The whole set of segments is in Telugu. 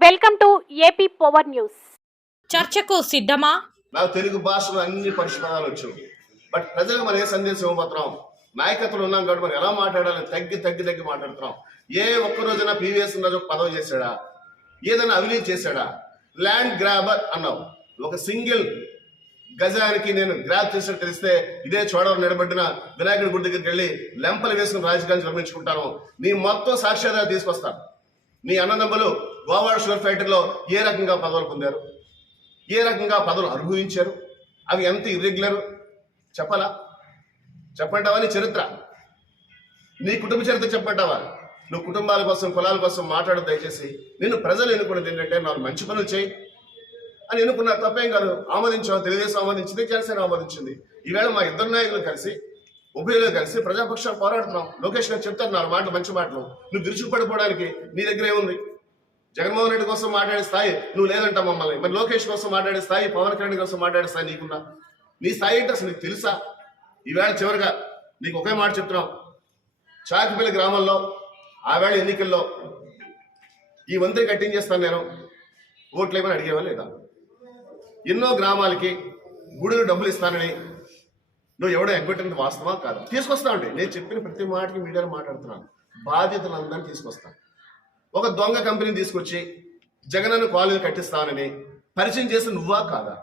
Welcome to AP power news. చర్చకు సిద్ధమా? నాకు తెలుగు భాషలో అన్ని పరిష్కారాలు వచ్చాయి. బట్ ప్రజలకు మనం ఏ సందేశం ఇవ్వబోతున్నాం? నాయకత్వం ఉన్నాం కాబట్టి మనం ఎలా మాట్లాడాలని తగ్గి మాట్లాడుతున్నాం. ఏ ఒక్క రోజున పీవీఎస్ రాజు ఒక పదవి చేశాడా? ఏదైనా అవినీతి చేశాడా? ల్యాండ్ గ్రాబర్ అన్నావు. ఒక సింగిల్ గజానికి నేను గ్రాబ్ చేసినట్టు తెలిస్తే ఇదే చోడవరం నిలబడిన వినాయకుడి గుడి దగ్గరికి వెళ్ళి లెంపలు వేసుకుని రాజకీయాలు నిర్మించుకుంటాను. నీ మొత్తం సాక్ష్యాధారాలు తీసుకొస్తాను. నీ అన్నదమ్ములు గోవాడ షుగర్ ఫ్యాక్టరీలో ఏ రకంగా పదవులు పొందారు, ఏ రకంగా పదవులు అనుభవించారు, అవి ఎంత ఇర్రెగ్యులర్ చెప్పాలా? చెప్పంటావా? నీ చరిత్ర, నీ కుటుంబ చరిత్ర చెప్పంటావా? నువ్వు కుటుంబాల కోసం కులాల కోసం మాట్లాడదు. దయచేసి నిన్ను ప్రజలు ఎన్నుకున్నది ఏంటంటే నాలుగు మంచి పనులు చేయి అని ఎన్నుకున్నారు. తప్పేం కాదు. ఆమోదించావు. తెలుగుదేశం ఆమోదించింది, జనసేన ఆమోదించింది. ఈవేళ మా ఇద్దరు నాయకులు కలిసి ఉభయలో కలిసి ప్రజాపక్షాలు పోరాడుతున్నాం. లోకేష్ గారు చెప్తారు నాలుగు మాటలు, మంచి మాటలు. నువ్వు విరుచుకుపడిపోవడానికి నీ దగ్గర ఏముంది? జగన్మోహన్ రెడ్డి కోసం మాట్లాడే స్థాయి నువ్వు లేదంట మమ్మల్ని. మరి లోకేష్ కోసం మాట్లాడే స్థాయి, పవన్ కళ్యాణ్ కోసం మాట్లాడే స్థాయి నీకున్నా? నీ స్థాయి ఏంటి అసలు నీకు తెలుసా? ఈవేళ చివరిగా నీకు ఒకే మాట చెప్తున్నాం. చాకిపల్లి గ్రామంలో ఆవేళ ఎన్నికల్లో ఈ వంతెన కట్టించేస్తాను నేను, ఓట్లేమని అడిగేవా లేదా? ఎన్నో గ్రామాలకి గుడులు డబ్బులు ఇస్తానని నువ్వు ఎవడో ఎగ్గొట్టినది వాస్తవా కాదు? తీసుకొస్తా ఉంటే నేను చెప్పిన ప్రతి మాటకి మీడియాలో మాట్లాడుతున్నాను. బాధ్యతలందరినీ తీసుకొస్తాను. ఒక దొంగ కంపెనీని తీసుకొచ్చి జగనన్న కాలేజీ కట్టిస్తానని పరిచయం చేసి నువ్వా కాదా?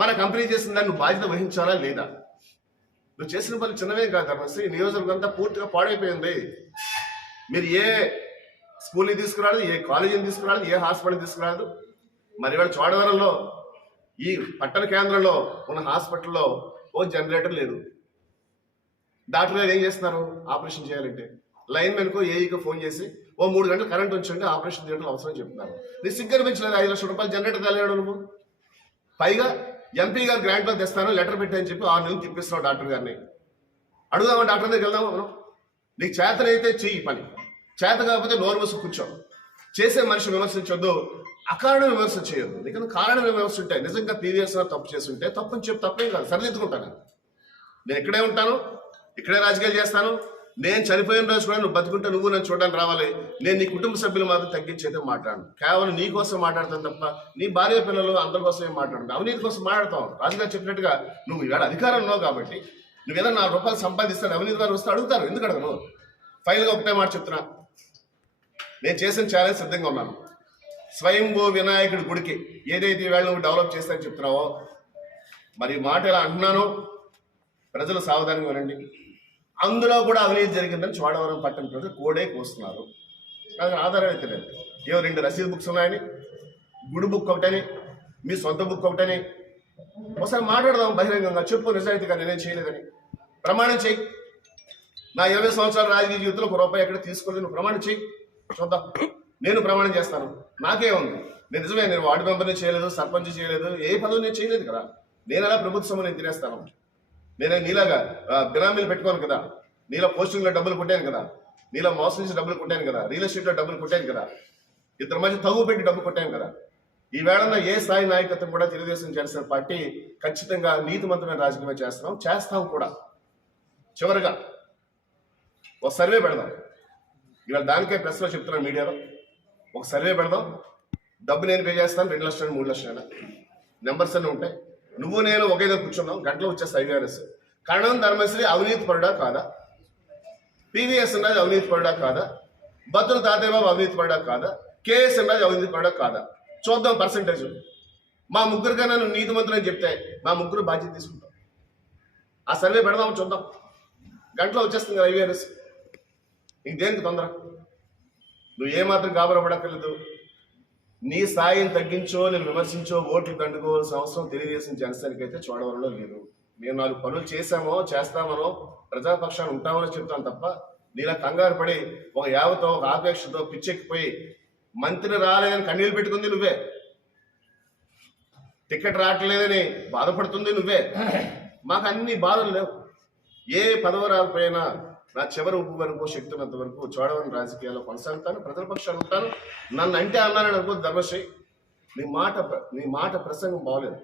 మన కంపెనీ చేసిన దాన్ని నువ్వు బాధ్యత వహించాలా లేదా? నువ్వు చేసిన పనులు చిన్నవే కాదు. ధర్మశ్రీ నియోజకవర్గం అంతా పూర్తిగా పాడైపోయింది. మీరు ఏ స్కూల్ని తీసుకురాలేదు, ఏ కాలేజీని తీసుకురాలేదు, ఏ హాస్పిటల్ని తీసుకురాలేదు. మరి ఇవాళ చోడవరంలో ఈ పట్టణ కేంద్రంలో ఉన్న హాస్పిటల్లో ఓ జనరేటర్ లేదు. డాక్టర్ గారు ఏం చేస్తున్నారు? ఆపరేషన్ చేయాలంటే లైన్ మెన్కో ఏఈకో ఫోన్ చేసి ఓ 3 గంటలు కరెంట్ ఉంచండి, ఆపరేషన్ చేయడం అవసరం చెప్తున్నారు. నీ సిగ్గర పెంచలేదు. 5 లక్షల రూపాయలు జనరేటర్ తేలేడు నువ్వు. పైగా ఎంపీ గారు గ్రాంట్లో తెస్తాను లెటర్ పెట్టని చెప్పి 6 నెలలు తిప్పిస్తున్నావు డాక్టర్ గారిని. అడుగుదామా? డాక్టర్ దగ్గరికి వెళ్దామా మనం? నీకు చేతనైతే చెయ్యి పని, చేత కాకపోతే నోరు మూసి కూర్చో. చేసే మనిషి విమర్శించొద్దు, అకారణ విమర్శ చేయొద్దు. నీకు కారణ విమర్శ ఉంటాయి. నిజంగా పీవీఎస్ తప్పు చేసి ఉంటే తప్పని చెప్పి తప్పేం కాదు, సరిదిద్దుకుంటాను. నేను ఇక్కడే ఉంటాను, ఇక్కడే రాజకీయాలు చేస్తాను. నేను చనిపోయిన రోజు కూడా నువ్వు బతుకుంటే నువ్వు నన్ను చూడడానికి రావాలి. నేను నీ కుటుంబ సభ్యులు మాత్రం తగ్గించైతే మాట్లాడను. కేవలం నీ కోసం మాట్లాడతాను తప్ప నీ భార్య పిల్లలు అందరి కోసం ఏం మాట్లాడను. అవినీతి కోసం మాట్లాడతావు. రాజుగారు చెప్పినట్టుగా నువ్వు ఇవాళ అధికారంలో కాబట్టి నువ్వు ఏదైనా 4 రూపాయలు సంపాదిస్తాను అవినీతి గారు వస్తే అడుగుతారు. ఎందుకు అడగను? ఫైల్గా ఒకటే మాట చెప్తున్నా. నేను చేసిన ఛాలెంజ్ సిద్ధంగా ఉన్నాను. స్వయంభూ వినాయకుడి గుడికి ఏదైతే ఈవేళ నువ్వు డెవలప్ చేస్తానని చెప్తున్నావో, మరి మాట ఎలా అంటున్నానో ప్రజలు సావధానంగా వినండి. అందులో కూడా అవినీతి జరిగిందని చోడవరం పట్టణ ప్రజలు కోడే కోస్తున్నారు. నాకు ఆధారం అయితే లేదు. ఏవో 2 రసీదు బుక్స్ ఉన్నాయని, గుడి బుక్ ఒకటని, మీ సొంత బుక్ ఒకటని. ఒకసారి మాట్లాడదాం బహిరంగంగా. చెప్పు నిజాయితీగా నేనేం చేయలేదని ప్రమాణం చేయి. నా 20 సంవత్సరాల రాజకీయ జీవితంలో 1 రూపాయి ఎక్కడ తీసుకోలేదు. నువ్వు ప్రమాణం చేయి, చూద్దాం. నేను ప్రమాణం చేస్తాను. నాకే ఉంది. నేను నిజమే, నేను వార్డు మెంబర్ని చేయలేదు, సర్పంచ్ చేయలేదు, ఏ పదవి నేను చేయలేదు కదా. నేను ఎలా ప్రభుత్వ సొమ్ము నేను తినేస్తాను? నేనే నీలాగా బినామీలు పెట్టుకోను కదా. నీలో పోస్టింగ్లో డబ్బులు కొట్టాను కదా, నీలో మోసం నుంచి డబ్బులు కొట్టాను కదా, రియల్ ఎస్టేట్లో డబ్బులు కొట్టాను కదా, ఇద్దరి మధ్య తగు పెట్టి డబ్బు కొట్టాను కదా. ఈవేళ ఏ స్థాయి నాయకత్వం కూడా తెలుగుదేశం జనసేన పార్టీ ఖచ్చితంగా నీతిమంతమైన రాజకీయం చేస్తాం కూడా. చివరిగా ఒక సర్వే పెడదాం. ఇవాళ దానికే ప్రెస్లో చెప్తున్నాను, మీడియాలో ఒక సర్వే పెడదాం. డబ్బు నేను పే చేస్తాను, 2 లక్షలు 3 లక్షలు నెంబర్స్ అన్నీ ఉంటాయి. నువ్వు నేను ఒకే దగ్గర కూర్చున్నాం, గంటలో వచ్చేస్తాయి ఐవీఆర్ఎస్. కరణం ధర్మశ్రీ అవినీతి పరుడా కాదా? పీవీఎస్ రాజు అవినీతి పరుడా కాదా? బతుల తాతయ్య బాబు అవినీతి పరుడా కాదా? కేఎస్ రాజు అవినీతి పరుడా కాదా? చూద్దాం పర్సంటేజ్. మా ముగ్గురు కన్నా నువ్వు నీతిమంతులు అని చెప్తే మా ముగ్గురు బాధ్యత తీసుకుంటాం. ఆ సర్వే పెడదాం, చూద్దాం. గంటలో వచ్చేస్తుంది కదా ఐవీఆర్ఎస్. ఇంక దేనికి తొందర? నువ్వు ఏమాత్రం గాబరపడక్కర్లేదు. నీ స్థాయిని తగ్గించో, నేను విమర్శించో, ఓట్లు దండుకోవాల్సిన అవసరం తెలుగుదేశం జనసేనకి అయితే చోడవరంలో లేదు. మేము 4 పనులు చేశామో చేస్తామనో ప్రజాపక్షాన్ని ఉంటామని చెప్తాను తప్ప నీలా కంగారు పడి ఒక యావతో ఒక ఆపేక్షతో పిచ్చెక్కిపోయి మంత్రి రాలేదని కన్నీళ్ళు పెట్టుకుంది నువ్వే, టికెట్ రావట్లేదని బాధపడుతుంది నువ్వే. మాకు అన్ని బాధలు లేవు. ఏ పదవి రాకపోయినా నా చివరి ఉప్పు వరకు శక్తి ఉన్నంత వరకు చోడవరం రాజకీయాల్లో కొనసాగుతాను, ప్రజల పక్షాలు ఉంటాను. నన్ను అంటే అన్నానని అనుకో ధర్మశ్రీ, నీ మాట ప్రసంగం బాగలేదు.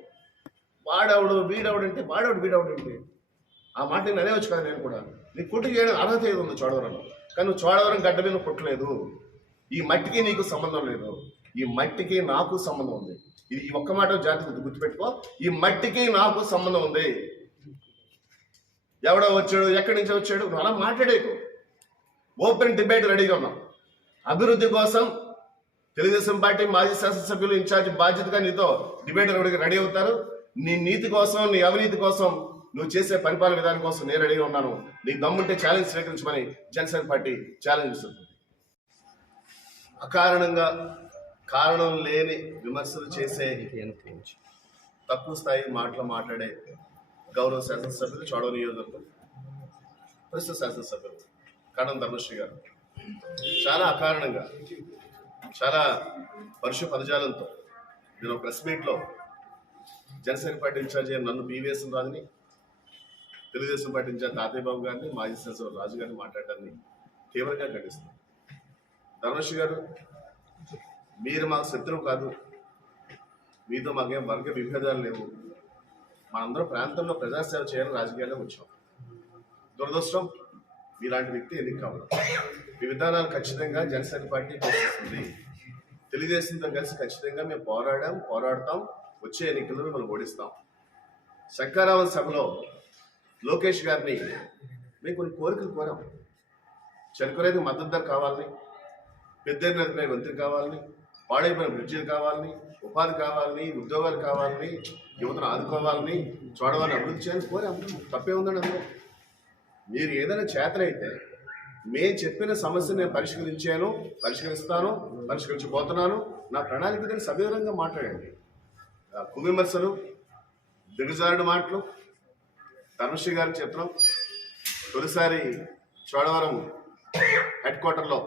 వాడవుడు వీడవుడంటే వాడవుడు వీడవుడంటే ఆ మాట నేను అనేవచ్చు కదా. నేను కూడా నీకు పుట్టి చేయడం అర్హత ఏది ఉంది చోడవరంలో, కానీ నువ్వు చోడవరం గడ్డ మీద పుట్టలేదు. ఈ మట్టికి నీకు సంబంధం లేదు, ఈ మట్టికి నాకు సంబంధం ఉంది. ఇది ఈ ఒక్క మాట జాతి గుర్తుపెట్టుకో, ఈ మట్టికి నాకు సంబంధం ఉంది. ఎవడో వచ్చాడు, ఎక్కడి నుంచి వచ్చాడు, నువ్వు అలా మాట్లాడేకు. ఓపెన్ డిబేట్ రెడీగా ఉన్నాం. అభివృద్ధి కోసం తెలుగుదేశం పార్టీ మాజీ శాసనసభ్యులు ఇన్ఛార్జ్ బాధ్యతగా నీతో డిబేట్ రెడీ అవుతారు. నీ నీతి కోసం, నీ అవినీతి కోసం, నువ్వు చేసే పరిపాలన విధానం కోసం నేను రెడీగా ఉన్నాను. నీకు దమ్ముంటే ఛాలెంజ్ స్వీకరించమని జనసేన పార్టీ ఛాలెంజ్ ఇస్తుంది. అకారణంగా కారణం లేని విమర్శలు చేసే తక్కువ స్థాయి మాటలు మాట్లాడే గౌరవ శాసనసభ్యులు చోడవ నియోజకవర్గం ప్రస్తుత శాసనసభ్యులు కడం ధర్మశ్రీ గారు చాలా అకారణంగా, చాలా పరుష పదజాలంతో నేను ప్రెస్ మీట్లో జనసేన పార్టీ ఇన్ఛార్జ్ అయిన నన్ను పివిఎస్ రాజుని, తెలుగుదేశం పార్టీ ఇన్ఛార్జ్ తాతయ్య బాబు గారిని, మాజీ శాసనసభ్యులు రాజు గారిని మాట్లాడటాన్ని తీవ్రంగా ఖండిస్తున్నాను. ధర్మశ్రీ గారు, మీరు మాకు శత్రువు కాదు, మీతో మాకేం వర్గ విభేదాలు లేవు. మనందరం ప్రాంతంలో ప్రజాసేవ చేయాలని రాజకీయాల్లో వచ్చాం. దురదృష్టం మీలాంటి వ్యక్తి ఎన్నిక కావాలి. మీ విధానాలు ఖచ్చితంగా జనసేన పార్టీ పోషిస్తుంది. తెలుగుదేశంతో కలిసి ఖచ్చితంగా మేము పోరాడతాం. వచ్చే ఎన్నికల్లో మనం ఓడిస్తాం. శంకరావం సభలో లోకేష్ గారిని మేము కొన్ని కోరికలు కోరాం. చెరుకురైతే మద్దతు ధర కావాలని, పెద్ద నదిపై వంతెన కావాలని, పాడైపోయిన బ్రిడ్జిలు కావాలని, ఉపాధి కావాలని, ఉద్యోగాలు కావాలని, యువతను ఆదుకోవాలని, చూడవాలని అభివృద్ధి చేయాలని కోరాం. తప్పే ఉందండి అందులో. మీరు ఏదైనా చేతనైతే మేము చెప్పిన సమస్యను నేను పరిష్కరిస్తాను, పరిష్కరించబోతున్నాను. నా ప్రణాళిక దాన్ని సవివరంగా మాట్లాడండి. కువిమర్శలు, దిగజారుడు మాటలు ధర్మశ్రీ గారికి చెప్పడం, తొలిసారి చోడవరం హెడ్ క్వార్టర్లో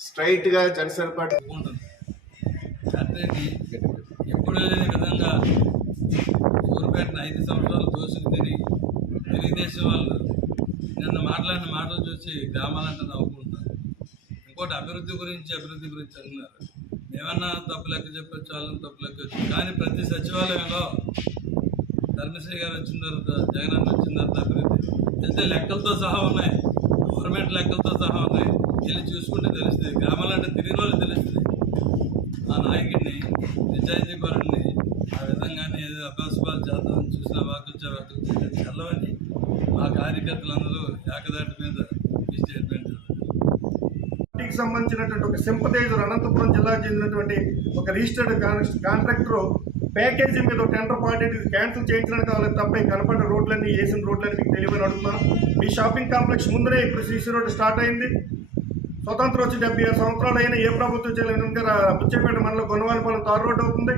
స్ట్రైట్గా జనసేన పార్టీ ఉంటుంది. ఎప్పుడు లేని విధంగా ఊరిపేటను 5 సంవత్సరాలు దోసుకు తిని తెలుగుదేశం వాళ్ళు నిన్న మాట్లాడిన మాటలు చూసి గ్రామాలంటే నవ్వుకుంటున్నారు. ఇంకోటి అభివృద్ధి గురించి అంటున్నారు. ఏమన్నా తప్పు లెక్క చెప్పచ్చు, వాళ్ళని తప్పు లెక్క వచ్చు. కానీ ప్రతి సచివాలయంలో ధర్మశ్రీ గారు వచ్చిన తర్వాత, జగన్ వచ్చిన తర్వాత అభివృద్ధి వెళ్తే లెక్కలతో సహా ఉన్నాయి, గవర్నమెంట్ లెక్కలతో సహా ఉన్నాయి. వెళ్ళి చూసుకుంటే తెలుస్తుంది. గ్రామాలంటే తిరిగిన వాళ్ళు తెలుస్తుంది. ఆ నాయకుడిని, నిజాయితీ పరుడిని ఆ విధంగానే ఏదో అభ్యాసపాలు చేద్దామని చూసిన వాకులు చల్లవని మా కార్యకర్తలందరూ ఏకదాటి మీద ఈ స్టేట్మెంట్ పార్టీకి సంబంధించినటువంటి ఒక సింపథైజర్ అనంతపురం జిల్లాకు చెందినటువంటి ఒక రిజిస్టర్డ్ కాంట్రాక్టర్ ప్యాకేజీ మీద టెండర్ పార్టీ క్యాన్సిల్ చేయించడానికి కావాలి తప్ప కనపడిన రోడ్లన్నీ, వేసిన రోడ్లన్నీ మీకు తెలియని అడుగుతున్నాను. మీ షాపింగ్ కాంప్లెక్స్ ముందరే ఇప్పుడు సీసీ రోడ్డు స్టార్ట్ అయింది. స్వతంత్రం వచ్చి 76 సంవత్సరాలు అయినా ఏ ప్రభుత్వం చేయలేదు. బుచ్చేపేట మండలం గొనవారిపాలెం తారు రోడ్డు అవుతుంది.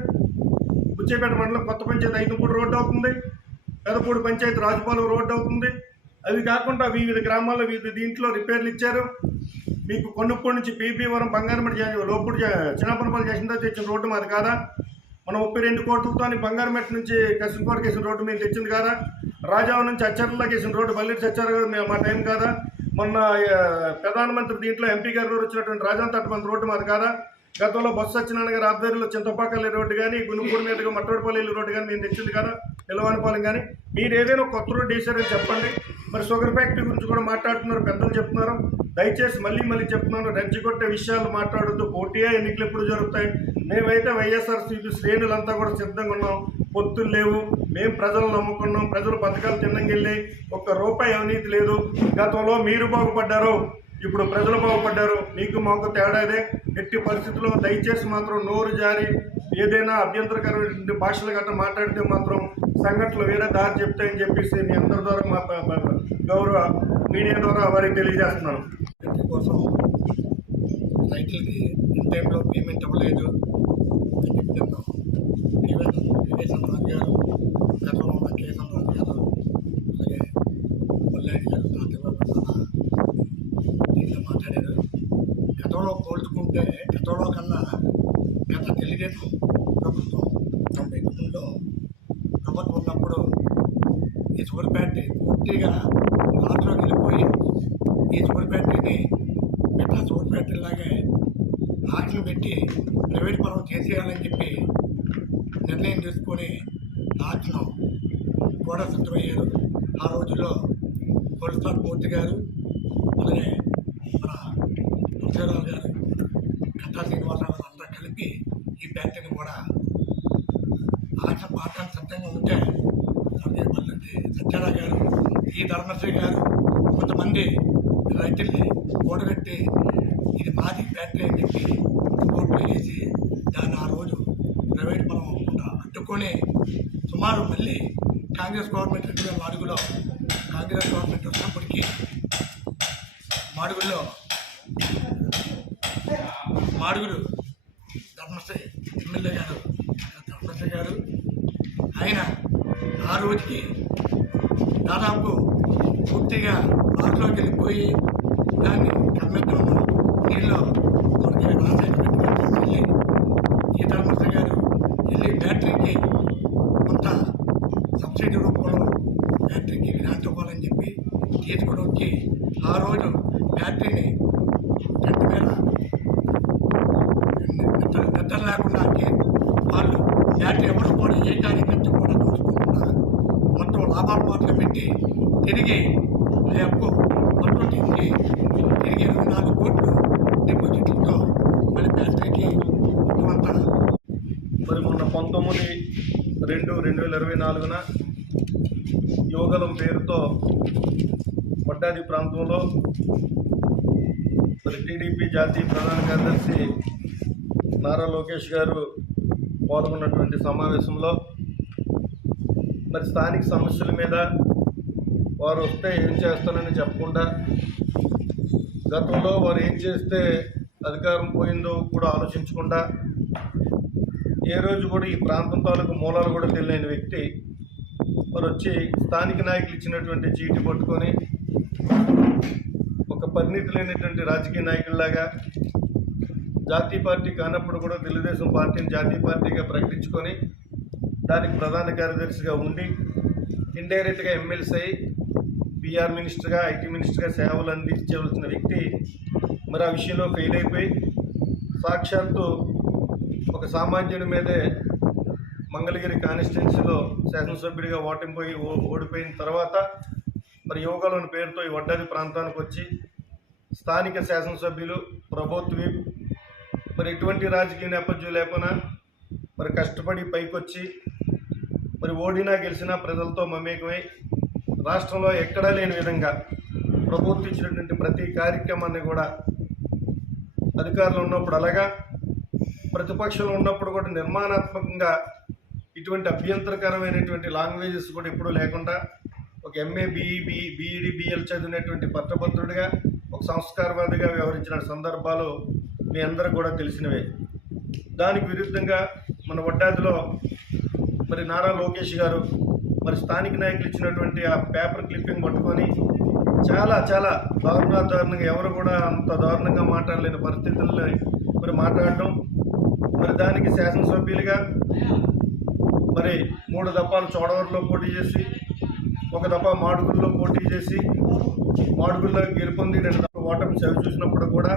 బుచ్చేపేట మండలం కొత్త పంచాయతీ ఐదుపూడి రోడ్డు అవుతుంది. పెదపూడి పంచాయతీ రాజుపాలెం రోడ్డు అవుతుంది. అవి కాకుండా వివిధ గ్రామాల్లో వివిధ దీంట్లో రిపేర్లు ఇచ్చారు. మీకు కొనుక్కూడి నుంచి పీపీవరం బంగారమెట లోపుడు చిన్నపనపల్లి చేసిన తర్వాత తెచ్చిన రోడ్డు మాది కాదా? మనం 32 కోట్లతో బంగారమెట నుంచి కసింపాడుకి వేసిన రోడ్డు మేము తెచ్చింది కాదా? రాజావ నుంచి అచ్చర్లకి వేసిన రోడ్డు బల్లిటి చచ్చారు కదా, మా టైం కాదా? మొన్న ప్రధానమంత్రి దీంట్లో ఎంపీ గారు వచ్చినటువంటి రాజాంత తట్టుపల్లి రోడ్డు మాది కాదా? గతంలో బొత్స సత్యనారాయణ గారి ఆధ్వర్యంలో చింతపాకల్లి రోడ్డు కానీ, గునుపూడి మీదుగా మట్టోడిపల్లి రోడ్డు కానీ మేము తెచ్చింది కదా, పిల్లవానిపాలెం కానీ. మీరు ఏదైనా కొత్త రోడ్డు వేసారని చెప్పండి. మరి షుగర్ ఫ్యాక్టరీ గురించి కూడా మాట్లాడుతున్నారు, పెద్దలు చెప్తున్నారు. దయచేసి మళ్ళీ చెప్తున్నాను, రెచ్చగొట్టే విషయాలు మాట్లాడొద్దు. పోటీయా ఎన్నికలు ఎప్పుడు జరుగుతాయి? మేమైతే వైఎస్ఆర్సీపీ శ్రేణులంతా కూడా సిద్ధంగా ఉన్నాం. పొత్తులు లేవు. మేము ప్రజలను నమ్ముకున్నాం. ప్రజలు పథకాలు తిన్నంగిళ్ళి ₹1 అవినీతి లేదు. గతంలో మీరు బాగుపడ్డారు, ఇప్పుడు ప్రజలు బాగుపడ్డారు. మీకు మాకు తేడాదే. ఎట్టి పరిస్థితుల్లో దయచేసి మాత్రం నోరు జారి ఏదైనా అభ్యంతరకరమైన భాషలు గట్రా మాట్లాడితే మాత్రం సంఘటనలు వేరే దారి చెప్తాయని చెప్పేసి మీ అందరి ద్వారా మా గౌరవ మీడియా ద్వారా వారికి తెలియజేస్తున్నాను. కోసం రైతులకి ఇన్ టైంలో పేమెంట్ ఇవ్వలేదు అని చెప్తున్నాం. కేసన్ రాజు గారు, గతంలో ఉన్న కేసన్ రాజు గారు, అలాగే మల్లాడి గారు, తాతయ్య దీంట్లో మాట్లాడారు. గతంలో పోల్చుకుంటే గతంలో కన్నా గత తెలుగుదేశం ప్రభుత్వం 93లో ప్రభుత్వం ఉన్నప్పుడు ఈ షుగర్ ఫ్యాక్టరీ పూర్తిగా లాస్లోకి వెళ్ళిపోయి ఈ షుగర్ ఫ్యాక్టరీని మిగతా షుగర్ ఫ్యాక్టరీ లాగే ఆక్షన్ పెట్టి ప్రైవేట్ పరం చేసేయాలని చెప్పి నిర్ణయం తీసుకొని ఆక్షన్ కూడా సిద్ధమయ్యారు. ఆ రోజుల్లో కోల్డ్ స్టార్ మూర్తి గారు, అలాగే మన తులసిరావు గారు గంటా శ్రీనివాసరావు గారు అందరూ కలిపి ఈ ఫ్యాక్టరీని కూడా ఎలక్షన్ పార్టానికి సిద్ధంగా ఉంటే మళ్ళీ సత్యారావు గారు ఈ ధర్మశ్రీ గారు కొంతమంది రైతుల్ని కూడగట్టి ఇది మాది ఫ్యాక్టరీ అని చెప్పి కోర్టులో వేసి దాన్ని ఆ రోజు ప్రైవేట్ పరం అవ్వకుండా అడ్డుకొని సుమారు మళ్ళీ కాంగ్రెస్ గవర్నమెంట్ 2004లో కాంగ్రెస్ గవర్నమెంట్ వచ్చినప్పటికీ మాడుగులు ధర్మశ్రీ ఎమ్మెల్యే గారు ధర్మశ్రీ గారు ఆయన ఆ రోజుకి దాదాపు పూర్తిగా వాటిలోకి వెళ్ళిపోయి దాన్ని కమ్మెత్తం నీళ్ళు మనకి రాసాయనిక వెళ్ళి ఈ ధర్మశ్రీ గారు వెళ్ళి బ్యాటరీకి కొంత సబ్సిడీ రూపంలో బ్యాటరీకి గ్రాంట్ ఇవ్వాలని చెప్పి తీసుకుని వచ్చి ఆ రోజు బ్యాటరీని గంట మీద నిద్ర లేకుండా వాళ్ళు బ్యాటరీ ఎవరు కూడా ఏ కార్యకర్త కూడా చూసుకోకుండా మొత్తం లాభాల పాటలు పెట్టి తిరిగి అప్పు మొత్తం తిరిగి 24 కోట్లు డిపాజిట్లతో మళ్ళీ బ్యాటరీకి మొత్తం అంతా మరి మొన్న 19/2/2024 యువగలం పేరుతో వడ్డాది ప్రాంతంలో మరి టీడీపీ జాతీయ ప్రధాన కార్యదర్శి నారా లోకేష్ గారు పాల్గొన్నటువంటి సమావేశంలో మరి స్థానిక సమస్యల మీద వారు వస్తే ఏం చేస్తానని చెప్పకుండా గతంలో వారు ఏం చేస్తే అధికారం పోయిందో కూడా ఆలోచించకుండా ఏ రోజు కూడా ఈ ప్రాంతం తాలూకు మూలాలు కూడా తెలియని వ్యక్తి మరి వచ్చి స్థానిక నాయకులు ఇచ్చినటువంటి చీటి పట్టుకొని ఒక పరిణితి లేనటువంటి రాజకీయ నాయకుల్లాగా జాతీయ పార్టీ కానప్పుడు కూడా తెలుగుదేశం పార్టీని జాతీయ పార్టీగా ప్రకటించుకొని దానికి ప్రధాన కార్యదర్శిగా ఉండి ఇండైరెక్ట్గా ఎమ్మెల్సీ అయి పిఆర్ మినిస్టర్గా ఐటీ మినిస్టర్గా సేవలు అందించవలసిన వ్యక్తి మరి ఆ విషయంలో ఫెయిల్ అయిపోయి సాక్షాత్తు ఒక సామాన్యుని మీదే మంగళగిరి కాన్స్టిట్యున్సీలో శాసనసభ్యుడిగా ఓడిపోయిన తర్వాత మరి యువగలం పేరుతో ఈ వడ్డాది ప్రాంతానికి వచ్చి స్థానిక శాసనసభ్యులు ప్రభుత్వ మరి ఎటువంటి రాజకీయ నేపథ్యం లేకుండా మరి కష్టపడి పైకొచ్చి మరి ఓడినా గెలిచినా ప్రజలతో మమేకమై రాష్ట్రంలో ఎక్కడా లేని విధంగా ప్రభుత్వం ఇచ్చినటువంటి ప్రతి కార్యక్రమాన్ని కూడా అధికారులు ఉన్నప్పుడు అలాగా ప్రతిపక్షంలో ఉన్నప్పుడు కూడా నిర్మాణాత్మకంగా ఇటువంటి అభ్యంతరకరమైనటువంటి లాంగ్వేజెస్ కూడా ఎప్పుడూ లేకుండా ఒక ఎంఏ బీఈడి బిఎల్ చదివినటువంటి పట్టభద్రుడిగా ఒక సంస్కారవాదిగా వ్యవహరించిన సందర్భాలు మీ అందరికి కూడా తెలిసినవే. దానికి విరుద్ధంగా మన వడ్డాదిలో మరి నారా లోకేష్ గారు మరి స్థానిక నాయకులు ఇచ్చినటువంటి ఆ పేపర్ క్లిప్పింగ్ పట్టుకొని చాలా చాలా దారుణంగా ఎవరు కూడా అంత దారుణంగా మాట్లాడలేని పరిస్థితుల్లో మరి మాట్లాడటం, మరి దానికి శాసనసభ్యులుగా మరి 3 దఫాలు చోడవరంలో పోటీ చేసి 1 దఫా మాడుగుల్లో పోటీ చేసి మాడుగుల్లో గెలుపొంది 2 దఫా ఓటమి చవి చూసినప్పుడు కూడా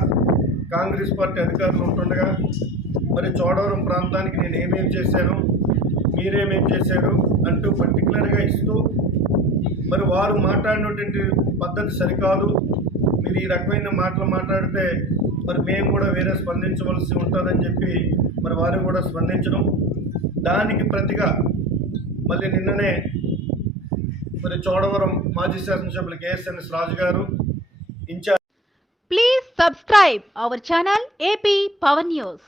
కాంగ్రెస్ పార్టీ అధికారులు ఉంటుండగా మరి చోడవరం ప్రాంతానికి నేను ఏమేం చేశాను, మీరేమేం చేశారు అంటూ పర్టికులర్గా ఇస్తూ మరి వారు మాట్లాడినటువంటి పద్ధతి సరికాదు, మీరు ఈ రకమైన మాటలు మాట్లాడితే మరి మేము కూడా వేరే స్పందించవలసి ఉంటుందని చెప్పి మరి వారు కూడా స్పందించడం, దానికి ప్రతిగా మళ్ళీ నిన్ననే మరి చోడవరం మాజీ శాసనసభ్యులు కేఎస్ఎన్ఎస్ రాజు గారు incharge. Please subscribe our channel AP Power News.